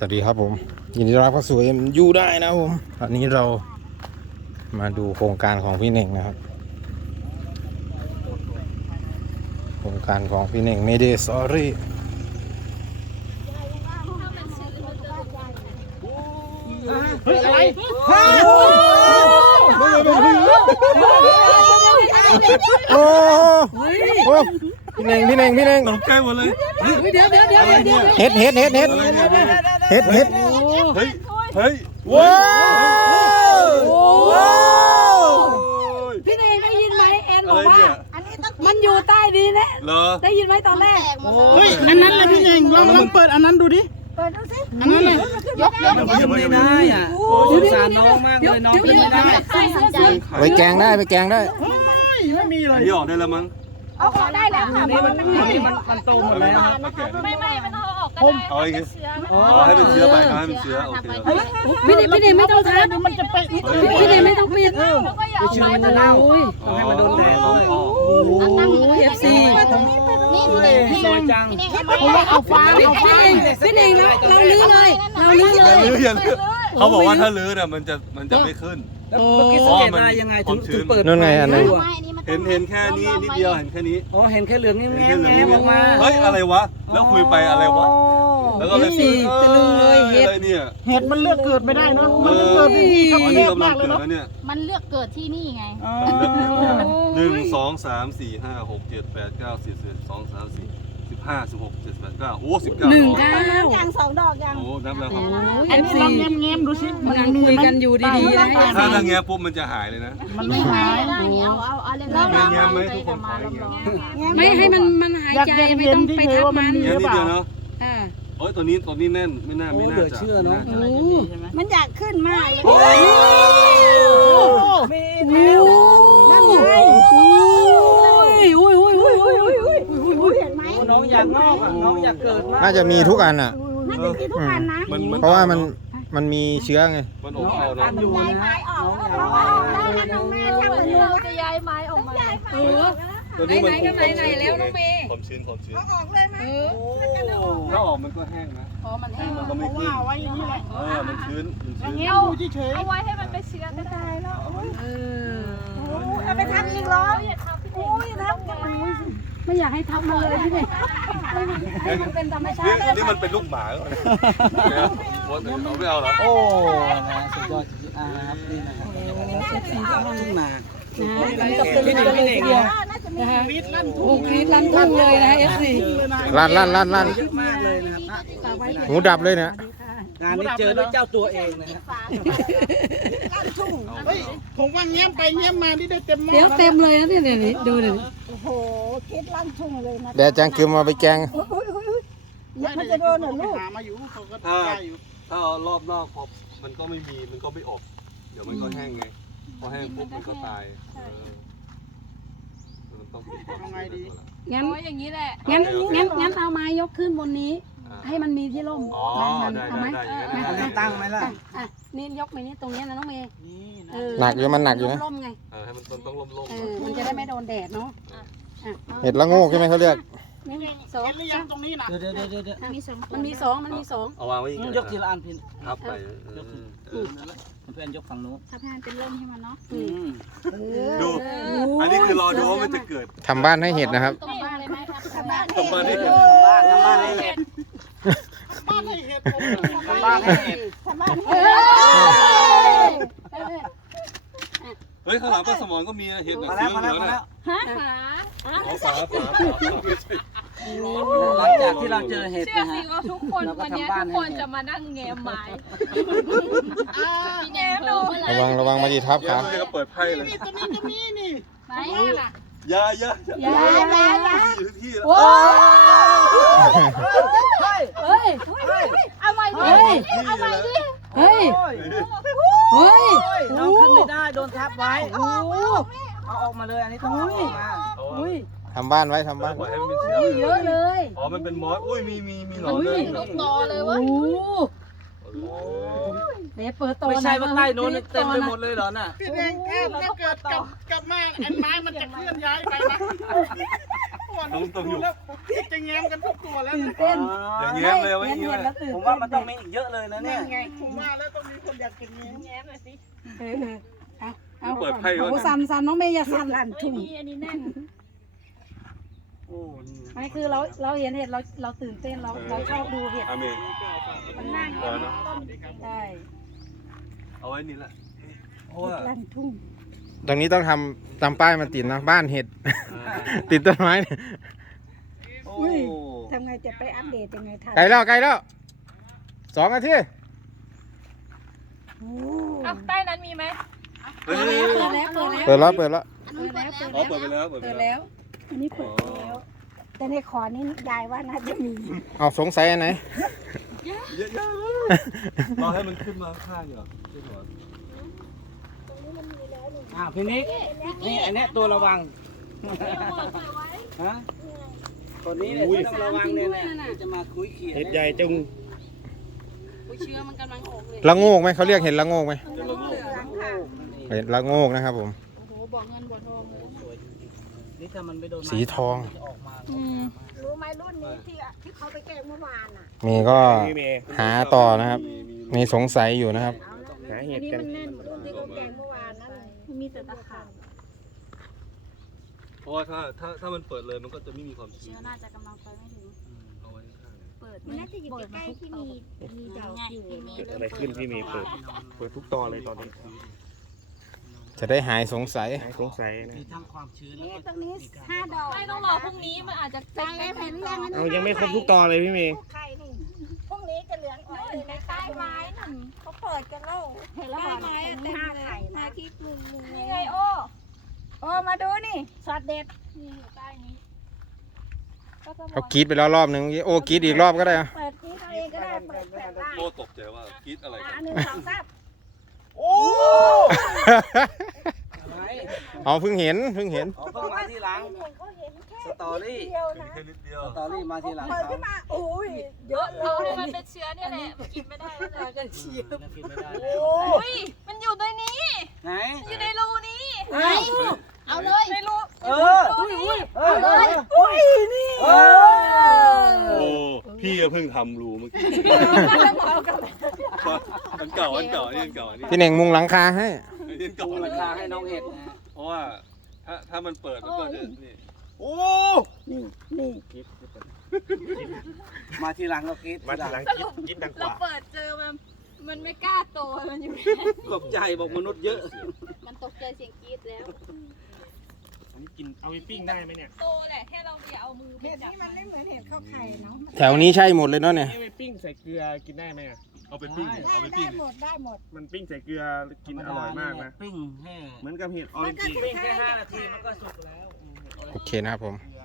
สวัสดีครับผม ยินดีรับเข้าสู่เอ็มยูได้นะครับผมตอนนี้เรามาดูโครงการของพี่เน่งนะครับ โครงการของพี่เน่ง m ม d ด Sorry เฮ้ยอะไรโอ้โหพี่เน่งพี่เน่งพี่เน่งตกใจหมดเลยเดี๋ยวเดี๋ยวเดี๋ยวเดี๋ยวเดี๋ยวเฮ็ดเฮ็ดเฮ็ดเฮ็ด เฮ็ดเฮ็ดเฮ้ย เฮ้ยว้าวพี่เนยได้ยินไหมแอนอะบไรอกว่าเนี่ยมันอยู่ใต้ดินแหละเหรอได้ยินไหมตอนแรกเฮ้ยอันนั้นเลยพี่เองลองลองเปิดอันนั้นดูดิเปิดดูสิอันนั้นเลยยกยกมันขึ้นไม่ได้อะสงสารน้องมากเลยน้องขึ้นไม่ได้ใส่เสื้อสีไปแกงได้ไปแกงได้เฮ้ยไม่มีเลอัยนนี้ออกได้แล้วมั้งเอาออกได้แล้วค่ะเพราะว่ามันอันนี้มันมันโตหมดแล้วไม่ไม่มันเอา ออกก็ได้เอาอีกเป็นเชื้อเอาให้เป็นเชื้อไปเอาให้เป็นเชื้อโอเคโอเคพี่เนยพี่เนยไม่ต้องทานมันจะไปพี่เนยไม่ต้องปิดแล้วก็อย่าเอาไม้มาเน่าโอ้ยเอาให้มันโดนแดดเลยโอ้ยเอฟซีนี่พี่เน่งพี่สเน่วยงจังพี่เน่งเอาไม้พี่เนยพี่เนยเราเราลื้อเลยเราลื้อเลยอย่าลื้ออย่าลื้อเขาบอกว่าถ้าลื้อเนี่ยมันจะมันจะไม่ขึ้น แล้วเมื่อกี้สังเกตมายังไงถึงถึงเปิดนั่นไงอันนั้น ไม้นี่มันเห็นเห็นแค่นี้นิดเดียวเห็นแค่นี้ อ๋อเห็นแค่เหลืองแง้มเห็นแง้แค่มเหลืออกมาเฮ้ยอะไรวะ แล้วคุยไปอะไรวะ แล้วก็เลยสี่ตะลึงเลยเห็ด อะไรเนี่ยเห็ดมันเลือกเกิดไม่ได้เนาะเอมันจะอเกิดเป็นที่อันแคนี้บกำลัมางกเลยเกิดเนาะแล้วเนี่ยมันเลือกเกิดที่นี่ไงอ๋อหนึ่งสองสามสี่ห้าหกเจ็ดแปดเก้าสิบสิบเอ็ดสองสามสี่สิบ ห้าสิบหกเจ็ดแปดเก้าโอ้สิบเก้าหนึ่งดอกเก้าอย่างสองดอกอย่างโอ้นับแล้วครับอันนี้ลองแง้มแง้มๆดูสิกำลังคุยกันอยู่ดีๆนะถ้าทางเงี้ยปุ๊บมันจะหายเลยนะ มันไม่หายได้นี่เอาเอาเอาเล่นเงี้ยไหมทุกคนขออย่างเงี้ยไม่ให้มันมันหายอยากใจอยากไม่เห็ต้นองที่ไปเธอทับว่ามัมันนมีเงี้หยรือนิดเปเดียวล่าเนาะอ่าโอ้ยตัวนี้ตัวนี้แน่นไม่น่าไม่น่าเหลือจะเชื่อเนาะไม่โอ้น่าจะมันอยากขึ้นมากเลยโอ้ยมีโอ้ องอยากงอกอะน้องอยากเกิดมากน่าจะมีทุกอันอะ น่าจะมีทุกอันนะมันมันเพราะว่ามันมันมีเชื้อไง มันอบเอาเนาะอยู่ย้ายนะไม้ออกน้องแล้วอยากเพราะงว่าอกได้น้องแม่ช่างมันเลือกจะย้ายไม้ออกมาเออตัวนี้มันไหนๆก็ไหนๆแล้วน้องเมย์ ความชื้นความชื้น เออถ้าออกมันก็แห้งนะ อ๋อมันแห้งมันก็ไม่ขึ้นว่าไว้อย่างนี้แหละเออ มันชื้น มันชื้นเงี้ยดูเฉยเอาไว้ให้มันไปเชื้อก็ได้แล้ว เออเอาไปทำอีกเหรออย่าทำพี่โอ้ยทำ ไม่อยากให้ทับมันเลยพี่เด็กให้มันเป็นธรรมชานี่ติ นี่มันเป็นลูกหมาก็เนี่ยว่าแต่เอาไม่เอาเหรอโอ้นะสุดยอดจริงๆอ่าครับนี่นะครับเซ็กซี่ทั้งทุ่งนานะกับตัวเล็กตัวเล็กเดียวนะคะโอ้กรี๊ดลั่นทุ่งเลยนะเอฟซีลั่นลั่นลั่นลั่นเยอะมากเลยนะครับหูดับเลยเนี่ย งานนี้เจอด้วยเจ้าตัวเองนะฮะเฮ้ยผมว่าเงี้ยไปเงี้ยมาที่ได้เต็มหม้อเดี๋ยวเต็มเลยนะเนี่ยเนี่ยดูเดี๋ยวนี้แดดจังคือมาไปแกงมันจะโดนเหรอลูกหามาอยู่เขาก็ถ้าได้อยู่ถ้าเอารอบนอกพอมันก็ไม่มีมันก็ไม่อบ เดี๋ยวมันก็แห้งไงพอแห้งปุ๊บมันก็ตายเออมันต้องปิดความชื้นไว้ก่อนละงั้นโอ้ยอย่างนี้แหละงั้นงั้นงั้นเอาไม้ยกขึ้นบนนี้อ่า ให้มันมีที่ร่มอ๋อมันได้เอาไหม ได้ได้อย่างนั้นเอาได้ตั้งไหมล่ะ อะอะนี่ยกไปนี่ตรงเนี้ยนะน้องเมย์นี่นะเออหนักอยู่มันหนักอยู่นะ ร่มๆไงเออให้มันต้องร่มเออมันจะได้ไม่โดนแดดเนาะเห็ดละโงกใช่ไหมเขาเรียก นี่สองเห็นหรือยังตรงนี้นะเดี๋ยวเดี๋ยวเดี๋ยวเดี๋ยวมีสองมันมีสองมันมีสองๆเอาวางไว้อีกยกทีละอันพินทับไปเออเออนั่นแหละเพื่อนยกฝั่งนู้นถ้าแพนเป็นร่มให้มันเนาะอืมดู อันนี้คือรอดูว่ามันจะเกิดทำบ้านให้เห็ดนะครับ ตรงบ้านเลยไหมครับตรงบ้านทำบ้านให้เห็ดบ้านทำบ้านให้เห็ดบ้านให้เห็ดทำบ้านให้เห็ดเฮ้ยเฮ้ยข้างหลังป้าสมอนก็มีเห็ดหนังมาสืแล้วอมาเหแล้ลืวองมาเนี่แล้ยวเอาฝาฝาฝาหลังจากที่เราเจอเห็ดเชื่อนะสิฮะ ว่าทุกคนเราก็วันนี้ทำบ้านทุกให้คนจะมานั่งแงมไม้พี่แงมดูระวังระวังมาดีทับอย่าขาเพิ่งจะเปิดไพ่เลยตัวนี้จะมีนี่ ไหนล่ะ อย่าอย่าอย่าอย่าอย่าอยู่ที่แล้วโอ้ยเฮ้ยเฮ้ยเอาไว้ดิเฮ้ยเอาไว้ดิเฮ้ยโอ้ยเฮ้ยน้องขึ้นไม่ได้โดนทับไว้โอ้เอาออกมาเลยอันนี้ต้องเอาออกมาเอาอุ้ยทำบ้านไว้ทำบ้านปล่อยให้มันเป็นเชื้อเยอะเลย อ๋อ มันเป็นมอส อุ้ย มีมีมีหนอนเลยลูกโตเลยโอ้วะโห เดี๋ยวเปิดโตไม่ใช่ว่าใต้โน้นเต็มไปหมดเลยเลยเหรอน่ะพี่แดงถ้าถ้าเกิดกลับกลับมาไอ้ไม้มันจะเคลื่อนย้ายไปนะก่อนต้องต้องอยู่แล้วพี่จะแง้มกันทุกตัวแล้วตื่นนะเต้นอย่างเงี้ยเลยเอาไว้เห็นอย่างเงี้เห็ยนแล้วตื่นผมว่ามันต้องมีอีกเยอะเลยนะเนี่นี่ยไงผมว่าแล้วต้องมีคนอยากจะแง้มแง้มหน่อยสิเออเอาเอาเปิดไพ่โอ้ก่อนสันสันน้องเมย์อย่าสันลั่นไม่ทุ่งมีอันนี้แน่นโอ้นี่ไม่คือเราเราเห็นเห็ดเราเราตื่นเต้นเราเราชอบดูเห็ดอาเมนมันนั่งเออเนาะใช่ เอาไว้นี่แหละเพราะว่าลั่นทุ่งตรงนี้ต้องทำตามป้ายมาติดนะบ้านเห็ด ติดต้นไม้เนี่ยโอ้ทำไงจะไปอัปเดตยังไงทันไกลแล้วไกลแล้วสองนาทีโอ้เอ้าใต้นั้นมีไหมเฮ้ยเปิดแล้วเปิดแล้วเปิดแล้วเปิดแล้วเปิดแล้วเปิดอ๋อแล้วเปิดไปแล้วเปิดไปเปิดแล้ว แล้วอันนี้เปิดแล้ว แต่ในขอนี้ยายว่าน่าจะมีเอาสงสัยอันไหน เยอะๆเลยรอให้มันขึ้นมาข้างๆเหรอใช่ไหมอ่าพี่นิกนี่อันเนี้ยตัวระวังฮะตัวนี้เนี่ยที่ต้องระวังเนี่ยนะที่จะมาคุยเขียนเห็ดใหญ่จุงอุ้ยเชื้อมันกำลังออกเลยละโงกไหมเขาเรียกเห็ดละโงกไหมจะละโงกเห็ดละโงกนะครับผมโอ้โหบ่อเงินบ่อทอง นี่ถ้ามันไม่โดนสีทองจะออกมาอืมรู้ไหมรุ่นนี้ที่ที่เขาไปแก้เมื่อวานอะมีก็พี่เมย์หาต่อนะครับ มีสงสัยอยู่นะครับหาอัเห็นดนี้กันมัน แน่นรุ่นที่เขาแก้เมื่อวานนั่นมันมีแต่ตะขาบเพราะว่าถ้าถ้าถ้ามันเปิดเลยมันก็จะไม่มีความชื้เชื้นอน่าจะกำลังไปไม่ถึงเอาไว้ข้างเปิดมันน่าจะอยู่ใกล้ๆที่มีมีดอกอยู่ เกิดอะไรขึ้นพี่เมย์เปิด เปิดทุกตอเลยตอนนี้ จะได้หายสงสัยหายสงสัยนะ มีทั้งความชื้นนี่แล้วตก็รงนี้ห้าดอกไม่ต้องรอพรุ่งนี้มันอาจจะเป็นใช่เห็นยังเอายังไม่ครบทุกตอเลยพี่เมย์ไข่นี่พรุ่งนี้จะเหลืองอ่อยในใต้ไม้นั่นเขาเปิดกันแล้วเห็นแล้วบอกตรงนี้ห้าไข่นะที่มุมมุมนี่ไงโอ้โอ้มาดูนี่ช็อตเด็ดนี่อยู่ใต้นี้ก็จะบเขาอกกรีดไปแล้วรอบหนึ่งเมื่อกี้โอ้กรีดอีกรอบก็ได้อะเปิดที่เขาเองก็ได้เปิดแบบว่าโคตรตกใจว่ากรีดอะไรกัอันนหนึ่งสองสาม โอ้อะไรอ๋อเพิ่งเห็นเพิ่งเห็น อ๋อเพิ่งมาทีหลังหนึ่งก็เห็นแค่สตอรี่เดียวมีนะแค่นิดเดียว สตอรี่มาทีหลังเปิดเขาขึ้นมาอุ้ยเยอะเลเอาให้ยมันเป็นเชื้อเนี่ยแหละกินไม่ได้แล้วแหละกันเชียวแล้วกินไม่ได้อุ้ยมันอยู่ในนี้ ไหน อยู่ในรูนี้ไหนเอาเลยในรูเออ รูนี้ เออเอออุ้ยนี่เออโอ้ พี่ก็เพิ่งทำรูเมื่อกี้อันเก่าอันเก่าอันนี้อันเก่าอันนี้พี่เน่งมุงหลังคาให้ อันนี้อันเก่าปูอันรานี้คาให้น้องเห็ดนะเพราะว่าถ้าถ้ามันเปิดมันก็จะนี่โอ้นี่นี่มาทีหลังก็คิดมาทีหลังคิดคิดดังกเราว่า เปิดเจอมัน มันไม่กล้าโต มันอยู่ ตกใจบอกมนุษย์เยอะ มันตกใจเสียงกรี๊ดแล้วอันนี้ กินเอาไปปิ้งได้ไหมเนี่ยโตแหละแค่เราอย่าเอามือไปเห็ดจับนี่มันไม่เหมือนเห็ดข้าวไข่เนาะแถวนี้ใช่หมดเลยเนาะเนี่ยเอาไปปิ้งใส่เกลือกินได้ไหมอะเอาไปปิ้งได้เอาไปได้ปิ้งหมดได้หมด มันปิ้งใส่เกลือกินอร่อยมากนะปิ้งแห้งเหมือนกับเห็ดออริจิปิ้งแค่ห้านาทีมันก็สุกแล้ว โอเคนะครับผมเ